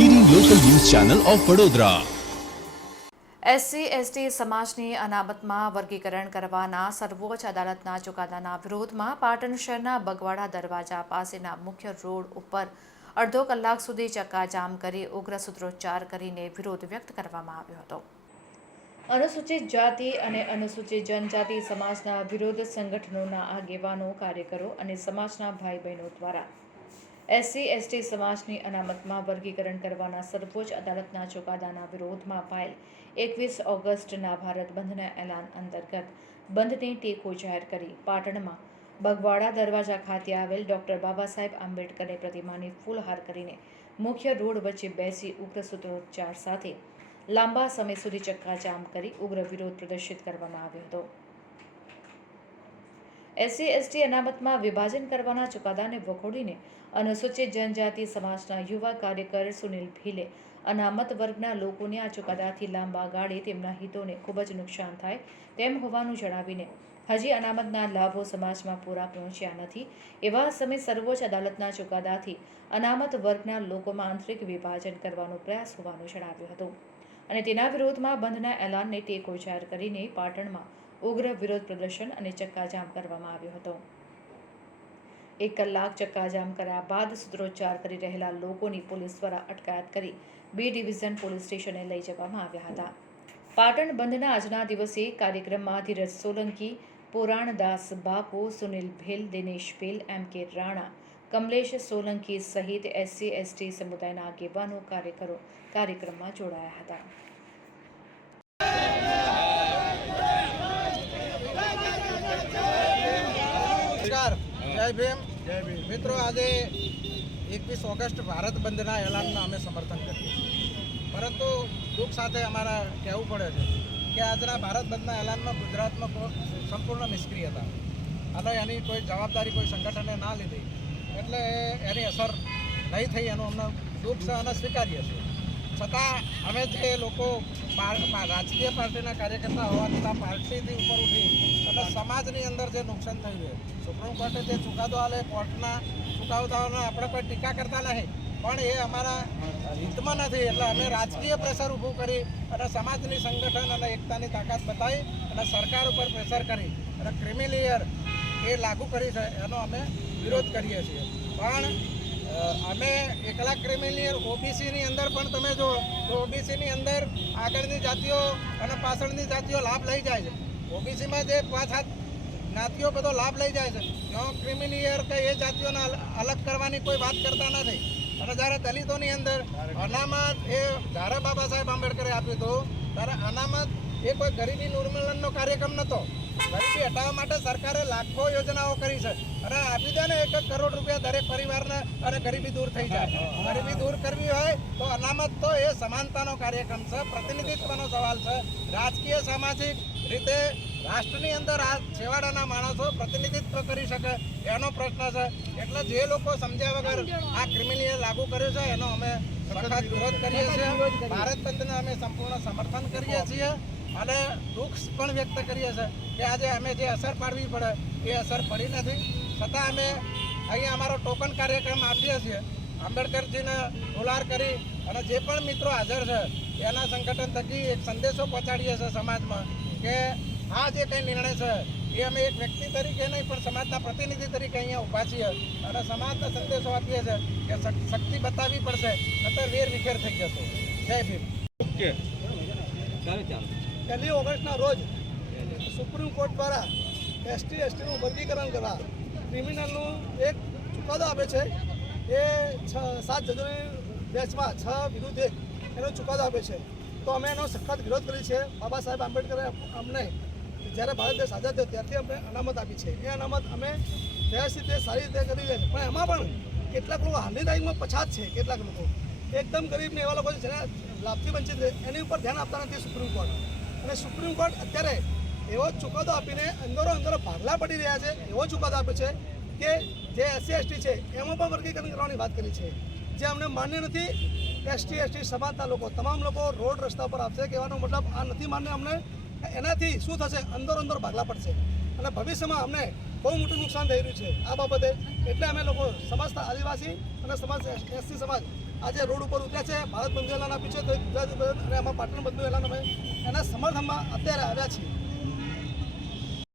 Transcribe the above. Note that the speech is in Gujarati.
Channel of Vadodara SC ST સમાજની અનામતમાં વર્ગીકરણ કરવાના સર્વોચ્ચ અદાલતના ચુકાદાના વિરોધમાં પાટણ શહેરના બગવાડા દરવાજા પાસેના મુખ્ય રોડ ઉપર અડધો કલાક સુધી ચક્કાજામ કરી ઉગ્ર સૂત્રોચ્ચાર કરીને વિરોધ વ્યક્ત કરવામાં આવ્યો હતો. અનુસૂચિત જાતિ અને અનુસૂચિત જનજાતિ સમાજના વિરોધ સંગઠનોના આગેવાનો કાર્યકરો અને સમાજના ભાઈ બહેનો દ્વારા એસસી, એસટી સમાજની અનામતમાં વર્ગીકરણ કરવાના સર્વોચ્ચ અદાલતના ચુકાદાના વિરોધમાં અપાયેલ એકવીસ ઓગસ્ટના ભારત બંધના એલાન અંતર્ગત બંધને ટેકો જાહેર કરી પાટણમાં. બગવાડા દરવાજા ખાતે આવેલ ડોક્ટર બાબા સાહેબ આંબેડકરની પ્રતિમાની ફૂલહાર કરીને મુખ્ય રોડ વચ્ચે બેસી ઉગ્ર સૂત્રોચ્ચાર સાથે લાંબા સમય સુધી ચક્કાજામ કરી ઉગ્ર વિરોધ પ્રદર્શિત કરવામાં આવ્યો હતો. એસસી એસટી અનામતમાં વિભાજન કરવાના ચુકાદાને વખોડીને અનુસૂચિત જનજાતિ સમાજના યુવા કાર્યકર સુનિલ ભીલે અનામત વર્ગના લોકોને આ ચુકાદાથી લાંબા ગાળે તેમના હિતોને ખૂબ જ નુકસાન થાય તેમ હોવાનું જણાવીને હજી અનામતના લાભો સમાજમાં પૂરા પહોંચ્યા નથી એવા સમયે સર્વોચ્ચ અદાલતના ચુકાદાથી અનામત વર્ગના લોકોમાં આંતરિક વિભાજન કરવાનો પ્રયાસ હોવાનું જણાવ્યું હતું. અને તેના વિરોધમાં બંધના એલાનને ટેકો જાહેર કરીને પાટણમાં ઉગ્ર વિરોધ પ્રદર્શન અને ચક્કાજામ કરવામાં આવ્યો હતો. એક કલાક ચક્કાજામ કર્યા બાદ સૂત્રોચ્ચાર કરી રહેલા લોકોની પોલીસ દ્વારા અટકાયત કરી બી ડિવિઝન પોલીસ સ્ટેશને લઈ જવામાં આવ્યા હતા. પાટણ બંધના આજના દિવસે કાર્યક્રમમાં ધીરજ સોલંકી, પુરાણદાસ બાપુ, સુનિલ ભેલ, દિનેશ ભેલ, એમ કે રાણા, કમલેશ સોલંકી સહિત એસસી, એસટી સમુદાયના આગેવાનો કાર્યકરો કાર્યક્રમમાં જોડાયા હતા. જય ભીમ. જય ભીમ. મિત્રો આજે એકવીસ ઓગસ્ટ ભારત બંધના એલાનનું અમે સમર્થન કરીએ પરંતુ દુઃખ સાથે અમારે કહેવું પડે છે કે આજના ભારત બંધના એલાનમાં ગુજરાતમાં સંપૂર્ણ નિષ્ક્રિય હતા અને એની કોઈ જવાબદારી કોઈ સંગઠને ના લીધી. એટલે એની અસર નહીં થઈ એનું અમને દુઃખ છે અને સ્વીકારીએ છીએ. છતાં અમે જે લોકો રાજકીય પાર્ટીના કાર્યકર્તા હોવા છતાં પાર્ટીથી ઉપર ઉઠી અને સમાજની અંદર જે નુકસાન થયું છે. સુપ્રીમ કોર્ટે જે ચુકાદો આલે, કોર્ટના ચુકાદાઓને આપણે કોઈ ટીકા કરતા નહીં. પણ એ અમારા હિતમાં નથી. એટલે અમે રાજકીય પ્રેશર ઊભું કરી અને સમાજની સંગઠન અને એકતાની તાકાત બતાવી અને સરકાર ઉપર પ્રેશર કરી અને ક્રિમિલિયર એ લાગુ કરી છે, એનો અમે વિરોધ કરીએ છીએ. પણ અમે એકલા ક્રિમિલિયર ઓબીસીની અંદર પણ તમે જો તો ઓબીસીની અંદર આગળની જાતિઓ અને પાછળની જાતિઓ લાભ લઈ જાય છે. ઓબીસીમાં જે પાંચ હાથ જ્ઞાતિઓ બધો લાભ લઈ જાય છે, નો ક્રિમિનિયર કે એ જાતિઓને અલગ કરવાની કોઈ વાત કરતા નથી. અને જ્યારે દલિતોની અંદર અનામત એ જ્યારે બાબા સાહેબ આંબેડકરે આપ્યું હતું, ત્યારે અનામત એ કોઈ ગરીબી નિર્મૂલનનો કાર્યક્રમ નહોતો ગરીબી હટાવવા માટે સરકારે લાખો યોજનાઓ કરી છે. અને આપી દે ને એક એક કરોડ રૂપિયા દરેક પરિવારને અને ગરીબી દૂર થઈ જાય. ગરીબી દૂર કરવી હોય તો અનામત તો એ સમાનતાનો કાર્યક્રમ છે, પ્રતિનિધિત્વનો સવાલ છે. રાજકીય, સામાજિક રીતે રાષ્ટ્રની અંદર આ છેવાડાના માણસો પ્રતિનિધિત્વ કરી શકે એનો પ્રશ્ન છે. એટલે જે લોકો સમજ્યા વગર આ ક્રિમિનલ લાગુ કર્યો છે, એનો અમે સખત વિરોધ કરીએ છીએ. ભારત બંધને અમે સંપૂર્ણ સમર્થન કરીએ છીએ અને દુઃખ પણ વ્યક્ત કરીએ છીએ કે આજે અમે જે અસર પાડવી પડે એ અસર પડી નથી. છતાં અમે અહીંયા અમારો ટોકન કાર્યક્રમ આપીએ છીએ. આંબેડકરજીને ઉલાર કરી અને જે પણ મિત્રો હાજર છે એના સંગઠન થકી એક સંદેશો પહોંચાડીએ છીએ સમાજમાં કે આ જે કંઈ નિર્ણય છે એ અમે એક વ્યક્તિ તરીકે નહીં પણ સમાજના પ્રતિનિધિ તરીકે અહીંયા ઊભા છીએ અને સમાજને સંદેશો આપીએ છીએ કે શક્તિ બતાવવી પડશે નતર વેર વિખેર થઈ જશે. જય ભીમ. પહેલી ઓગસ્ટના રોજ સુપ્રીમ કોર્ટ દ્વારા એસટી એસટીનું વર્ગીકરણ કરવા ક્રિમિનલનું એક ચુકાદો આપે છે એ છ સાત જજોની બેચમાં છ વિરુદ્ધ એક એનો ચુકાદો આપે છે. તો અમે એનો સખત વિરોધ કરીએ છીએ. બાબા સાહેબ આંબેડકરે અમને જ્યારે ભારત દેશ આઝાદ થયો ત્યારથી અમને અનામત આપી છે. એ અનામત અમે વ્યવસ્થિત રીતે સારી રીતે કરી છે. પણ એમાં પણ કેટલાક લોકો હાલની તારીખમાં પછાત છે, કેટલાક લોકો. એકદમ ગરીબ ને એવા લોકો છે જેના લાભથી વંચિત છે. એની ઉપર ધ્યાન આપતા નથી સુપ્રીમ કોર્ટ. અને સુપ્રીમ કોર્ટ અત્યારે એવો ચુકાદો આપીને અંદરો અંદરો ભાગલા પડી રહ્યા છે, એવો ચુકાદો આપ્યો છે કે જે એસસી, એસટી છે, એમાં પણ વર્ગીકરણ કરવાની વાત કરી છે. જે અમને માન્ય નથી એસટી એસટી સમાજના લોકો, તમામ લોકો રોડ રસ્તા પર આવશે કહેવાનો મતલબ આ નથી માન્ય અમને. એનાથી શું થશે? અંદર અંદર ભાગલા પડશે. અને ભવિષ્યમાં અમને બહુ મોટું નુકસાન થઈ રહ્યું છે આ બાબતે. એટલે અમે લોકો સમાજના આદિવાસી અને સમાજ એસટી સમાજ આજે રોડ ઉપર ઉતર્યા છે, ભારત બંધનું એલાન આપ્યું છે, તો અને આમાં પાટણ બંધનું એલાન અમે એના સમર્થનમાં અત્યારે આવ્યા છીએ.